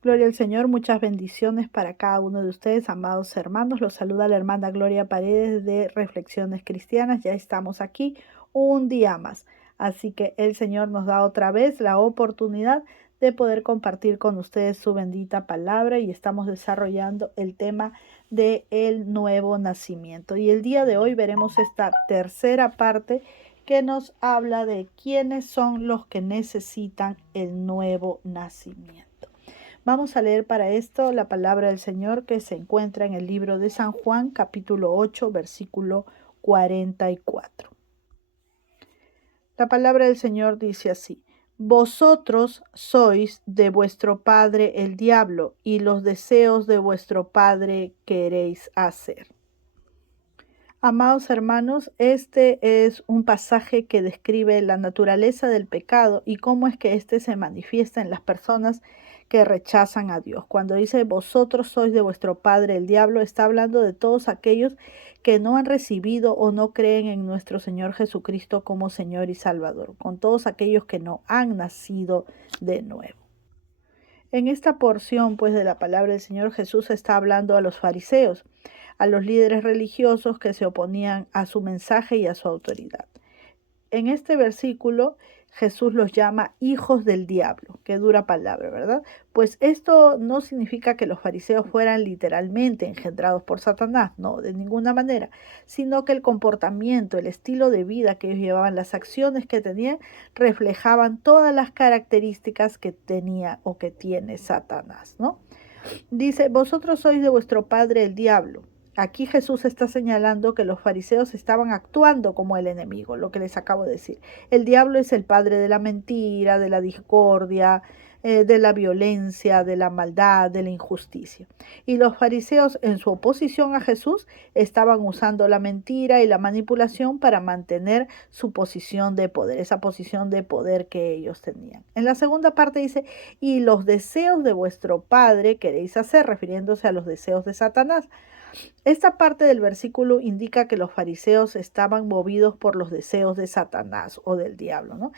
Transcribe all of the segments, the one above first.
Gloria al Señor, muchas bendiciones para cada uno de ustedes, amados hermanos. Los saluda la hermana Gloria Paredes de Reflexiones Cristianas. Ya estamos aquí un día más. Así que el Señor nos da otra vez la oportunidad de poder compartir con ustedes su bendita palabra y estamos desarrollando el tema de el nuevo nacimiento. Y el día de hoy veremos esta tercera parte que nos habla de quiénes son los que necesitan el nuevo nacimiento. Vamos a leer para esto la palabra del Señor que se encuentra en el libro de San Juan, capítulo 8, versículo 44. La palabra del Señor dice así: Vosotros sois de vuestro padre el diablo, y los deseos de vuestro padre queréis hacer. Amados hermanos, este es un pasaje que describe la naturaleza del pecado y cómo es que éste se manifiesta en las personas que rechazan a Dios. Cuando dice vosotros sois de vuestro padre el diablo, está hablando de todos aquellos que no han recibido o no creen en nuestro Señor Jesucristo como Señor y Salvador, con todos aquellos que no han nacido de nuevo. En esta porción, pues, de la palabra del Señor, Jesús está hablando a los fariseos, a los líderes religiosos que se oponían a su mensaje y a su autoridad. En este versículo Jesús los llama hijos del diablo. Qué dura palabra, ¿verdad? Pues esto no significa que los fariseos fueran literalmente engendrados por Satanás, no, de ninguna manera, sino que el comportamiento, el estilo de vida que ellos llevaban, las acciones que tenían, reflejaban todas las características que tenía o que tiene Satanás, ¿no? Dice, vosotros sois de vuestro padre el diablo. Aquí Jesús está señalando que los fariseos estaban actuando como el enemigo, lo que les acabo de decir. El diablo es el padre de la mentira, de la discordia, de la violencia, de la maldad, de la injusticia. Y los fariseos, en su oposición a Jesús, estaban usando la mentira y la manipulación para mantener su posición de poder, esa posición de poder que ellos tenían. En la segunda parte dice, y los deseos de vuestro padre queréis hacer, refiriéndose a los deseos de Satanás. Esta parte del versículo indica que los fariseos estaban movidos por los deseos de Satanás o del diablo, ¿no?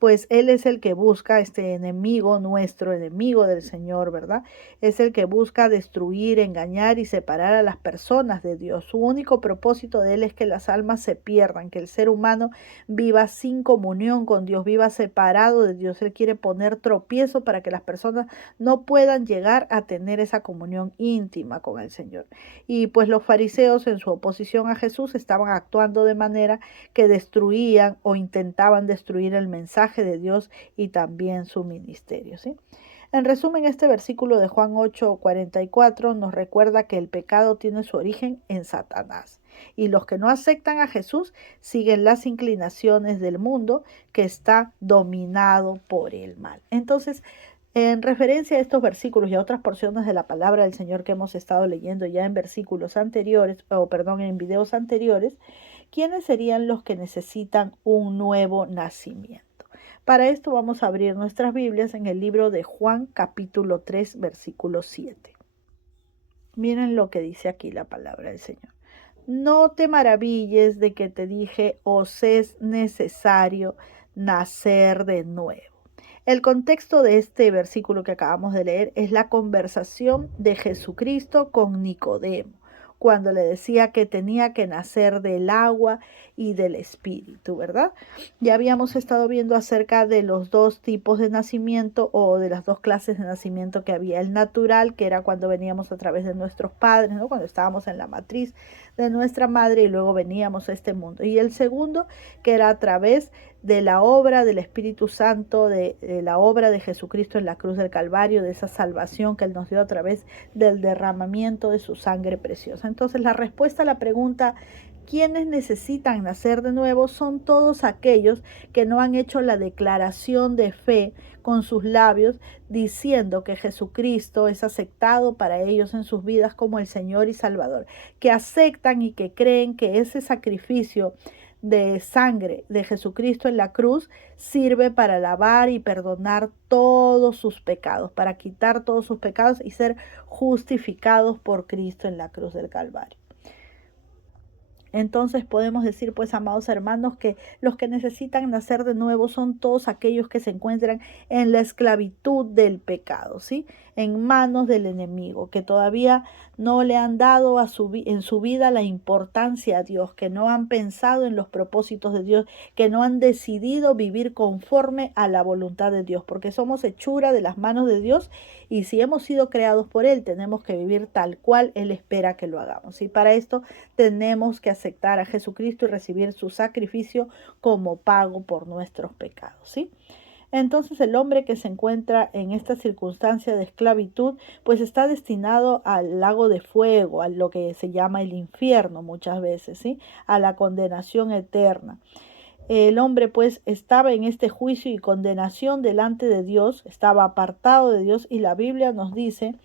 Pues él es el que busca, este enemigo, nuestro enemigo del Señor, ¿verdad? Es el que busca destruir, engañar y separar a las personas de Dios. Su único propósito de él es que las almas se pierdan, que el ser humano viva sin comunión con Dios, viva separado de Dios. Él quiere poner tropiezo para que las personas no puedan llegar a tener esa comunión íntima con el Señor. Y pues los fariseos, en su oposición a Jesús, estaban actuando de manera que destruían o intentaban destruir el mensaje de Dios y también su ministerio, ¿sí? En resumen, este versículo de Juan 8:44 nos recuerda que el pecado tiene su origen en Satanás. Y los que no aceptan a Jesús siguen las inclinaciones del mundo que está dominado por el mal. Entonces, en referencia a estos versículos y a otras porciones de la palabra del Señor que hemos estado leyendo ya en versículos anteriores, o perdón, en videos anteriores, ¿quiénes serían los que necesitan un nuevo nacimiento? Para esto vamos a abrir nuestras Biblias en el libro de Juan, capítulo 3, versículo 7. Miren lo que dice aquí la palabra del Señor. No te maravilles de que te dije, os es necesario nacer de nuevo. El contexto de este versículo que acabamos de leer es la conversación de Jesucristo con Nicodemo, cuando le decía que tenía que nacer del agua y del espíritu, ¿verdad? Ya habíamos estado viendo acerca de los dos tipos de nacimiento o de las dos clases de nacimiento que había. El natural, que era cuando veníamos a través de nuestros padres, ¿no? Cuando estábamos en la matriz de nuestra madre y luego veníamos a este mundo. Y el segundo, que era a través de la obra del Espíritu Santo, de la obra de Jesucristo en la cruz del Calvario, de esa salvación que Él nos dio a través del derramamiento de su sangre preciosa. Entonces, la respuesta a la pregunta, ¿quiénes necesitan nacer de nuevo? Son todos aquellos que no han hecho la declaración de fe con sus labios, diciendo que Jesucristo es aceptado para ellos en sus vidas como el Señor y Salvador, que aceptan y que creen que ese sacrificio de sangre de Jesucristo en la cruz sirve para lavar y perdonar todos sus pecados, para quitar todos sus pecados y ser justificados por Cristo en la cruz del Calvario. Entonces podemos decir, pues, amados hermanos, que los que necesitan nacer de nuevo son todos aquellos que se encuentran en la esclavitud del pecado, ¿sí? En manos del enemigo, que todavía no le han dado en su vida la importancia a Dios, que no han pensado en los propósitos de Dios, que no han decidido vivir conforme a la voluntad de Dios, porque somos hechura de las manos de Dios y si hemos sido creados por Él, tenemos que vivir tal cual Él espera que lo hagamos. Y para esto tenemos que aceptar a Jesucristo y recibir su sacrificio como pago por nuestros pecados, ¿sí? Entonces el hombre que se encuentra en esta circunstancia de esclavitud, pues está destinado al lago de fuego, a lo que se llama el infierno muchas veces, ¿sí? A la condenación eterna. El hombre pues estaba en este juicio y condenación delante de Dios, estaba apartado de Dios y la Biblia nos dice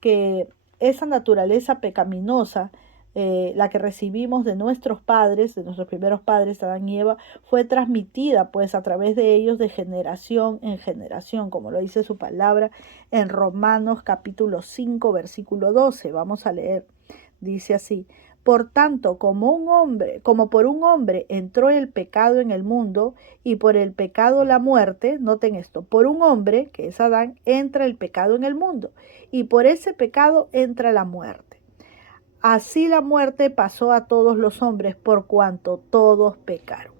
que esa naturaleza pecaminosa, la que recibimos de nuestros padres, de nuestros primeros padres, Adán y Eva, fue transmitida pues a través de ellos de generación en generación, como lo dice su palabra en Romanos capítulo 5, versículo 12. Vamos a leer. Dice así: por tanto, como por un hombre entró el pecado en el mundo y por el pecado la muerte, noten esto, por un hombre, que es Adán, entra el pecado en el mundo y por ese pecado entra la muerte. Así la muerte pasó a todos los hombres por cuanto todos pecaron.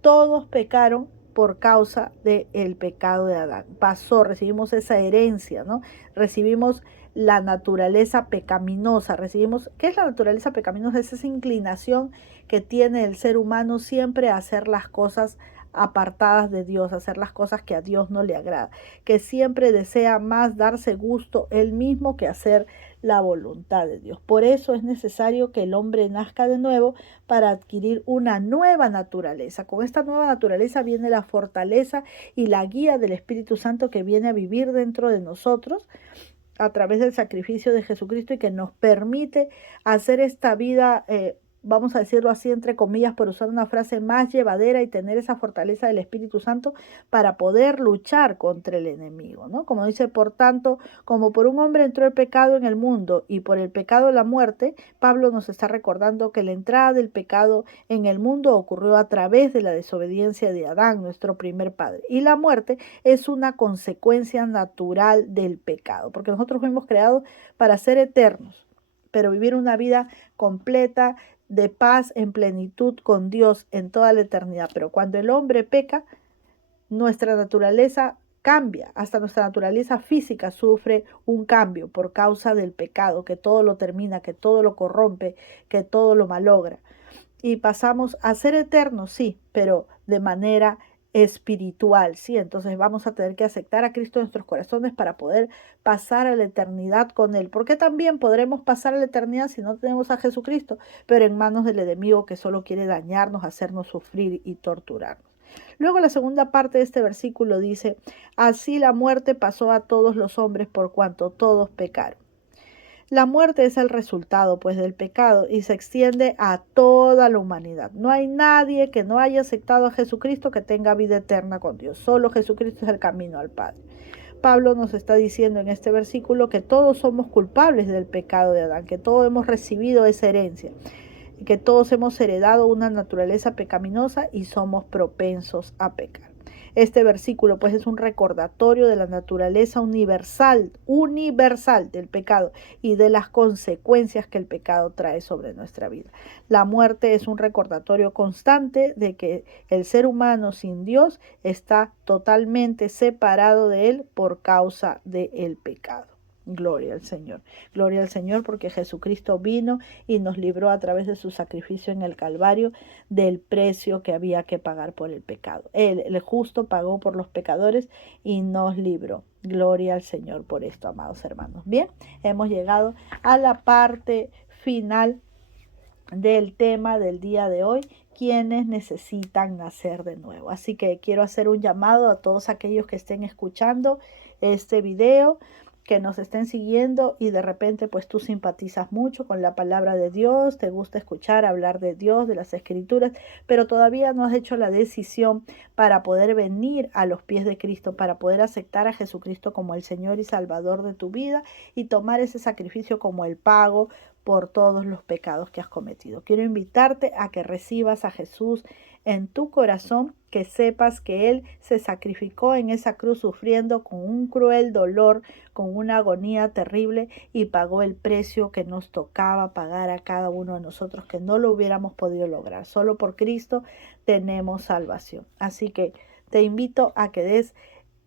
Todos pecaron por causa del pecado de Adán. Recibimos esa herencia, ¿no? Recibimos la naturaleza pecaminosa. ¿Qué es la naturaleza pecaminosa? Es esa inclinación que tiene el ser humano siempre a hacer las cosas apartadas de Dios, hacer las cosas que a Dios no le agrada, que siempre desea más darse gusto él mismo que hacer la voluntad de Dios. Por eso es necesario que el hombre nazca de nuevo para adquirir una nueva naturaleza. Con esta nueva naturaleza viene la fortaleza y la guía del Espíritu Santo que viene a vivir dentro de nosotros a través del sacrificio de Jesucristo y que nos permite hacer esta vida, vamos a decirlo así, entre comillas, por usar una frase, más llevadera y tener esa fortaleza del Espíritu Santo para poder luchar contra el enemigo, ¿no? Como dice, por tanto, como por un hombre entró el pecado en el mundo y por el pecado la muerte, Pablo nos está recordando que la entrada del pecado en el mundo ocurrió a través de la desobediencia de Adán, nuestro primer padre, y la muerte es una consecuencia natural del pecado, porque nosotros fuimos creados para ser eternos, pero vivir una vida completa, de paz, en plenitud con Dios en toda la eternidad. Pero cuando el hombre peca, nuestra naturaleza cambia, hasta nuestra naturaleza física sufre un cambio por causa del pecado, que todo lo termina, que todo lo corrompe, que todo lo malogra. Y pasamos a ser eternos, sí, pero de manera espiritual, ¿sí? Entonces vamos a tener que aceptar a Cristo en nuestros corazones para poder pasar a la eternidad con Él, porque también podremos pasar a la eternidad si no tenemos a Jesucristo, pero en manos del enemigo que solo quiere dañarnos, hacernos sufrir y torturarnos. Luego la segunda parte de este versículo dice: así la muerte pasó a todos los hombres por cuanto todos pecaron. La muerte es el resultado, pues, del pecado y se extiende a toda la humanidad. No hay nadie que no haya aceptado a Jesucristo que tenga vida eterna con Dios. Solo Jesucristo es el camino al Padre. Pablo nos está diciendo en este versículo que todos somos culpables del pecado de Adán, que todos hemos recibido esa herencia, que todos hemos heredado una naturaleza pecaminosa y somos propensos a pecar. Este versículo pues es un recordatorio de la naturaleza universal del pecado y de las consecuencias que el pecado trae sobre nuestra vida. La muerte es un recordatorio constante de que el ser humano sin Dios está totalmente separado de él por causa del pecado. Gloria al Señor porque Jesucristo vino y nos libró a través de su sacrificio en el Calvario del precio que había que pagar por el pecado. Él, el justo, pagó por los pecadores y nos libró. Gloria al Señor por esto, amados hermanos. Bien, hemos llegado a la parte final del tema del día de hoy, quienes necesitan nacer de nuevo. Así que quiero hacer un llamado a todos aquellos que estén escuchando este video, que nos estén siguiendo y de repente pues tú simpatizas mucho con la palabra de Dios, te gusta escuchar hablar de Dios, de las Escrituras, pero todavía no has hecho la decisión para poder venir a los pies de Cristo, para poder aceptar a Jesucristo como el Señor y Salvador de tu vida y tomar ese sacrificio como el pago por todos los pecados que has cometido. Quiero invitarte a que recibas a Jesús en tu corazón, que sepas que Él se sacrificó en esa cruz sufriendo con un cruel dolor, con una agonía terrible, y pagó el precio que nos tocaba pagar a cada uno de nosotros, que no lo hubiéramos podido lograr. Solo por Cristo tenemos salvación. Así que te invito a que des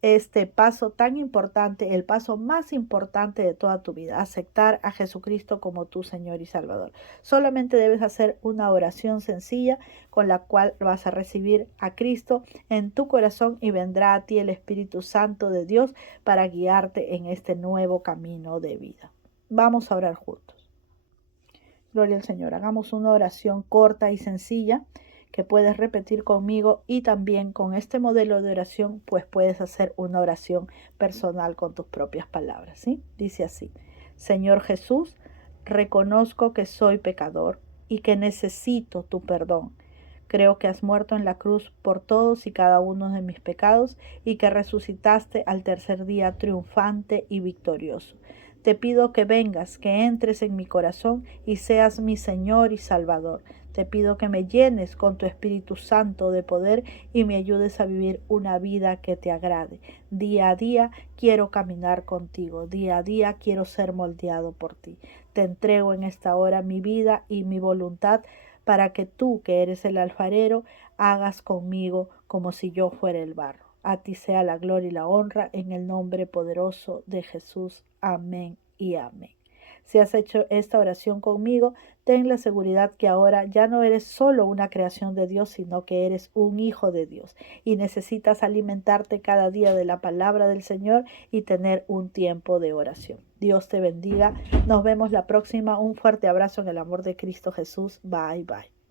este paso tan importante, el paso más importante de toda tu vida, aceptar a Jesucristo como tu Señor y Salvador. Solamente debes hacer una oración sencilla con la cual vas a recibir a Cristo en tu corazón y vendrá a ti el Espíritu Santo de Dios para guiarte en este nuevo camino de vida. Vamos a orar juntos. Gloria al Señor. Hagamos una oración corta y sencilla que puedes repetir conmigo, y también con este modelo de oración pues puedes hacer una oración personal con tus propias palabras, ¿sí? Dice así: Señor Jesús, reconozco que soy pecador y que necesito tu perdón. Creo que has muerto en la cruz por todos y cada uno de mis pecados y que resucitaste al tercer día triunfante y victorioso. Te pido que vengas, que entres en mi corazón y seas mi Señor y Salvador. Te pido que me llenes con tu Espíritu Santo de poder y me ayudes a vivir una vida que te agrade. Día a día quiero caminar contigo. Día a día quiero ser moldeado por ti. Te entrego en esta hora mi vida y mi voluntad para que tú, que eres el alfarero, hagas conmigo como si yo fuera el barro. A ti sea la gloria y la honra en el nombre poderoso de Jesús. Amén y amén. Si has hecho esta oración conmigo, ten la seguridad que ahora ya no eres solo una creación de Dios, sino que eres un hijo de Dios y necesitas alimentarte cada día de la palabra del Señor y tener un tiempo de oración. Dios te bendiga. Nos vemos la próxima. Un fuerte abrazo en el amor de Cristo Jesús. Bye, bye.